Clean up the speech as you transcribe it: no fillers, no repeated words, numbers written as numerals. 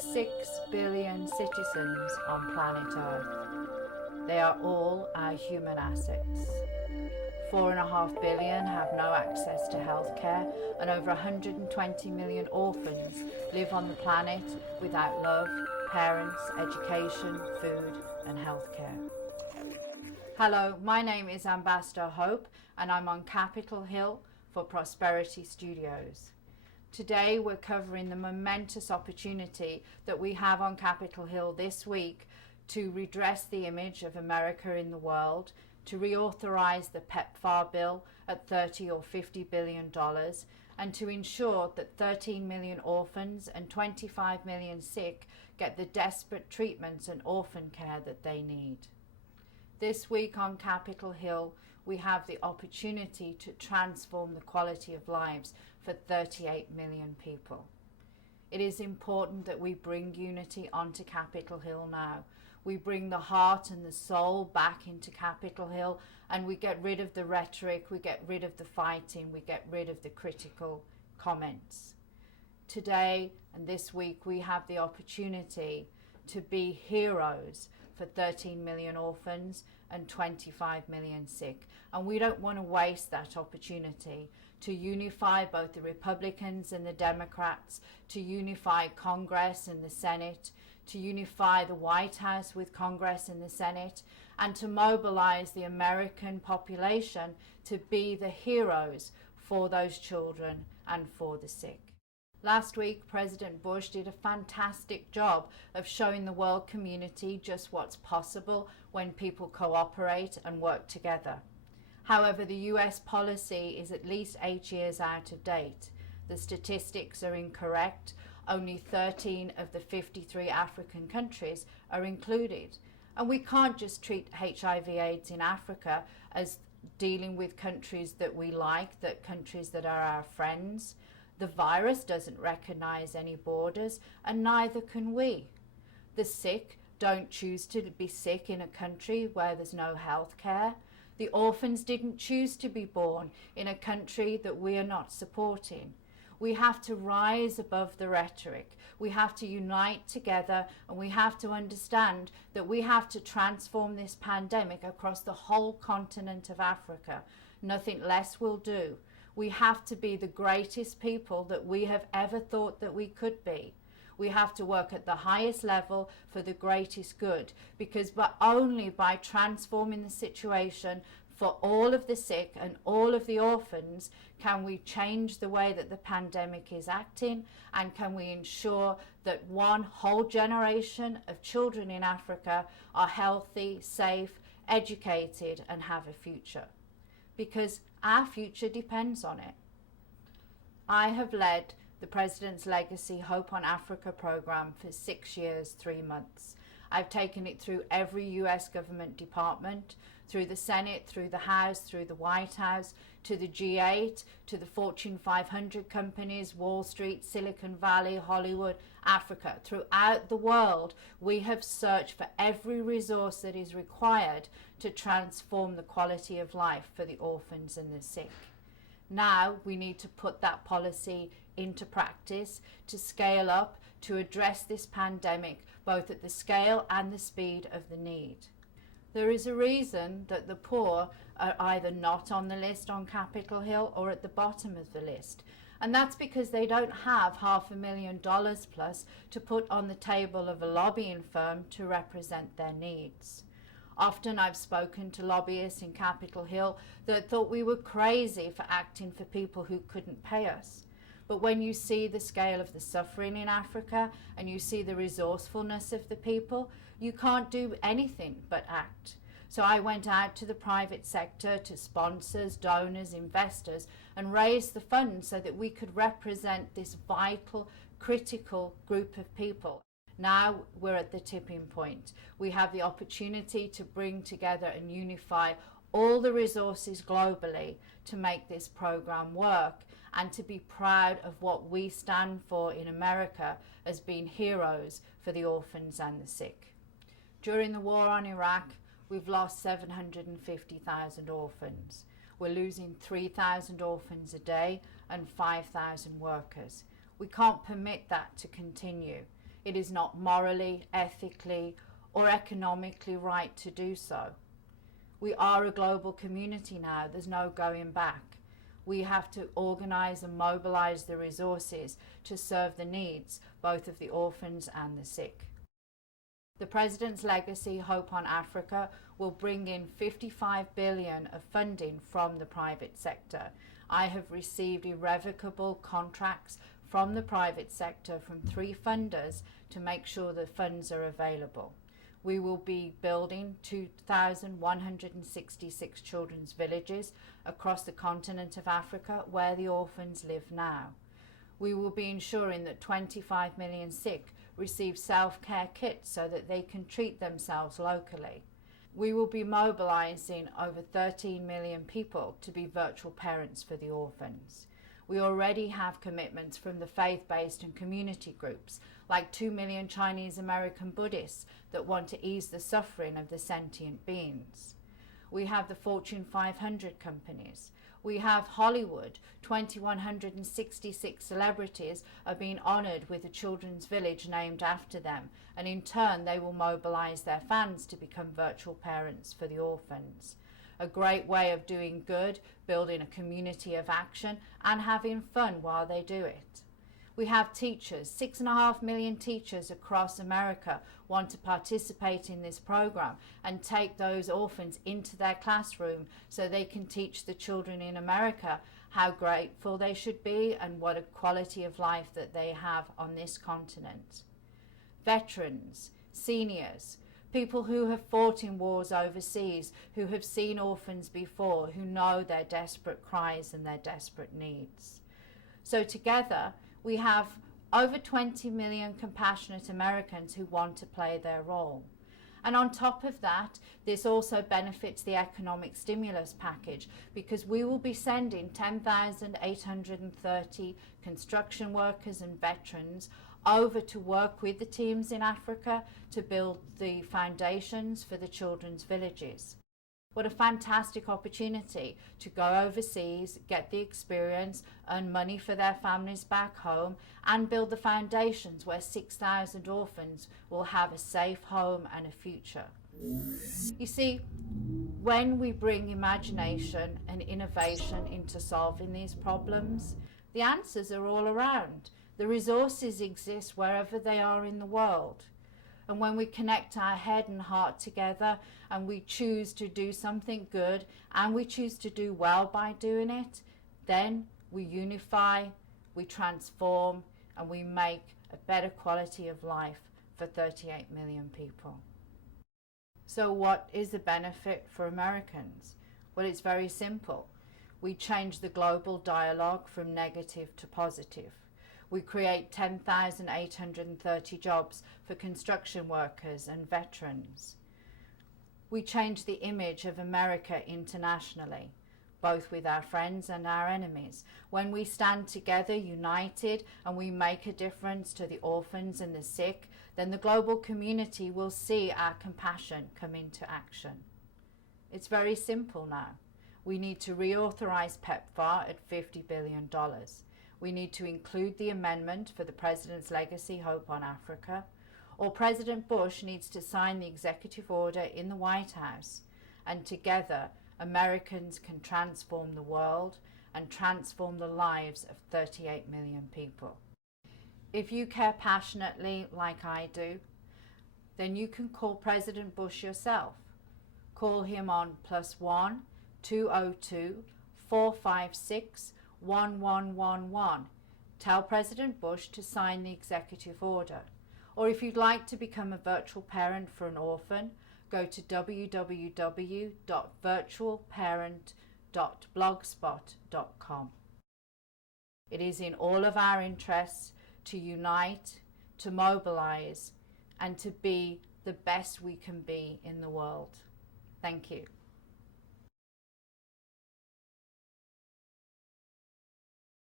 6 billion citizens on planet Earth. They are all our human assets. 4.5 billion have no access to healthcare, and over 120 million orphans live on the planet without love, parents, education, food, and healthcare. Hello, my name is Ambassador Hope, and I'm on Capitol Hill for Prosperity Studios. Today we're covering the momentous opportunity that we have on Capitol Hill this week to redress the image of America in the world, to reauthorize the PEPFAR bill at $30 or $50 billion, and to ensure that 13 million orphans and 25 million sick get the desperate treatments and orphan care that they need. This week on Capitol Hill, we have the opportunity to transform the quality of lives for 38 million people. It is important that we bring unity onto Capitol Hill now. We bring the heart and the soul back into Capitol Hill, and we get rid of the rhetoric, we get rid of the fighting, we get rid of the critical comments. Today and this week we have the opportunity to be heroes for 13 million orphans and 25 million sick. And we don't want to waste that opportunity to unify both the Republicans and the Democrats, to unify Congress and the Senate, to unify the White House with Congress and the Senate, and to mobilize the American population to be the heroes for those children and for the sick. Last week, President Bush did a fantastic job of showing the world community just what's possible when people cooperate and work together. However, the US policy is at least 8 years out of date. The statistics are incorrect. Only 13 of the 53 African countries are included. And we can't just treat HIV/AIDS in Africa as dealing with countries that we like, that countries that are our friends. The virus doesn't recognize any borders, and neither can we. The sick don't choose to be sick in a country where there's no health care. The orphans didn't choose to be born in a country that we are not supporting. We have to rise above the rhetoric. We have to unite together, and we have to understand that we have to transform this pandemic across the whole continent of Africa. Nothing less will do. We have to be the greatest people that we have ever thought that we could be. We have to work at the highest level for the greatest good, because only by transforming the situation for all of the sick and all of the orphans can we change the way that the pandemic is acting, and can we ensure that one whole generation of children in Africa are healthy, safe, educated, and have a future. Because our future depends on it. I have led the President's Legacy Hope on Africa program for 6 years, 3 months. I've taken it through every US government department, through the Senate, through the House, through the White House, to the G8, to the Fortune 500 companies, Wall Street, Silicon Valley, Hollywood, Africa. Throughout the world, we have searched for every resource that is required to transform the quality of life for the orphans and the sick. Now we need to put that policy into practice, to scale up, to address this pandemic, both at the scale and the speed of the need. There is a reason that the poor are either not on the list on Capitol Hill or at the bottom of the list. And that's because they don't have $500,000 plus to put on the table of a lobbying firm to represent their needs. Often I've spoken to lobbyists in Capitol Hill that thought we were crazy for acting for people who couldn't pay us. But when you see the scale of the suffering in Africa and you see the resourcefulness of the people, you can't do anything but act. So I went out to the private sector, to sponsors, donors, investors, and raised the funds so that we could represent this vital, critical group of people. Now we're at the tipping point. We have the opportunity to bring together and unify all the resources globally to make this program work, and to be proud of what we stand for in America as being heroes for the orphans and the sick. During the war on Iraq, we've lost 750,000 orphans. We're losing 3,000 orphans a day and 5,000 workers. We can't permit that to continue. It is not morally, ethically, or economically right to do so. We are a global community now. There's no going back. We have to organise and mobilise the resources to serve the needs both of the orphans and the sick. The President's legacy, Hope on Africa, will bring in $55 billion of funding from the private sector. I have received irrevocable contracts from the private sector from 3 funders to make sure the funds are available. We will be building 2,166 children's villages across the continent of Africa where the orphans live now. We will be ensuring that 25 million sick receive self-care kits so that they can treat themselves locally. We will be mobilising over 13 million people to be virtual parents for the orphans. We already have commitments from the faith-based and community groups, like 2 million Chinese American Buddhists that want to ease the suffering of the sentient beings. We have the Fortune 500 companies. We have Hollywood. 2,166 celebrities are being honoured with a children's village named after them, and in turn they will mobilise their fans to become virtual parents for the orphans. A great way of doing good, building a community of action and having fun while they do it. We have teachers. 6.5 million teachers across America want to participate in this program and take those orphans into their classroom so they can teach the children in America how grateful they should be and what a quality of life that they have on this continent. Veterans, seniors, people who have fought in wars overseas, who have seen orphans before, who know their desperate cries and their desperate needs. So together, we have over 20 million compassionate Americans who want to play their role. And on top of that, this also benefits the economic stimulus package because we will be sending 10,830 construction workers and veterans over to work with the teams in Africa to build the foundations for the children's villages. What a fantastic opportunity to go overseas, get the experience, earn money for their families back home, and build the foundations where 6,000 orphans will have a safe home and a future. You see, when we bring imagination and innovation into solving these problems, the answers are all around. The resources exist wherever they are in the world. And when we connect our head and heart together and we choose to do something good and we choose to do well by doing it, then we unify, we transform, and we make a better quality of life for 38 million people. So what is the benefit for Americans? Well, it's very simple. We change the global dialogue from negative to positive. We create 10,830 jobs for construction workers and veterans. We change the image of America internationally, both with our friends and our enemies. When we stand together, united, and we make a difference to the orphans and the sick, then the global community will see our compassion come into action. It's very simple now. We need to reauthorize PEPFAR at $50 billion. We need to include the amendment for the President's legacy, Hope on Africa, or President Bush needs to sign the executive order in the White House, and together Americans can transform the world and transform the lives of 38 million people. If you care passionately like I do, then you can call President Bush yourself. Call him on +1 202 456 1111. Tell President Bush to sign the executive order. Or if you'd like to become a virtual parent for an orphan, go to www.virtualparent.blogspot.com. It is in all of our interests to unite, to mobilize, and to be the best we can be in the world. Thank you.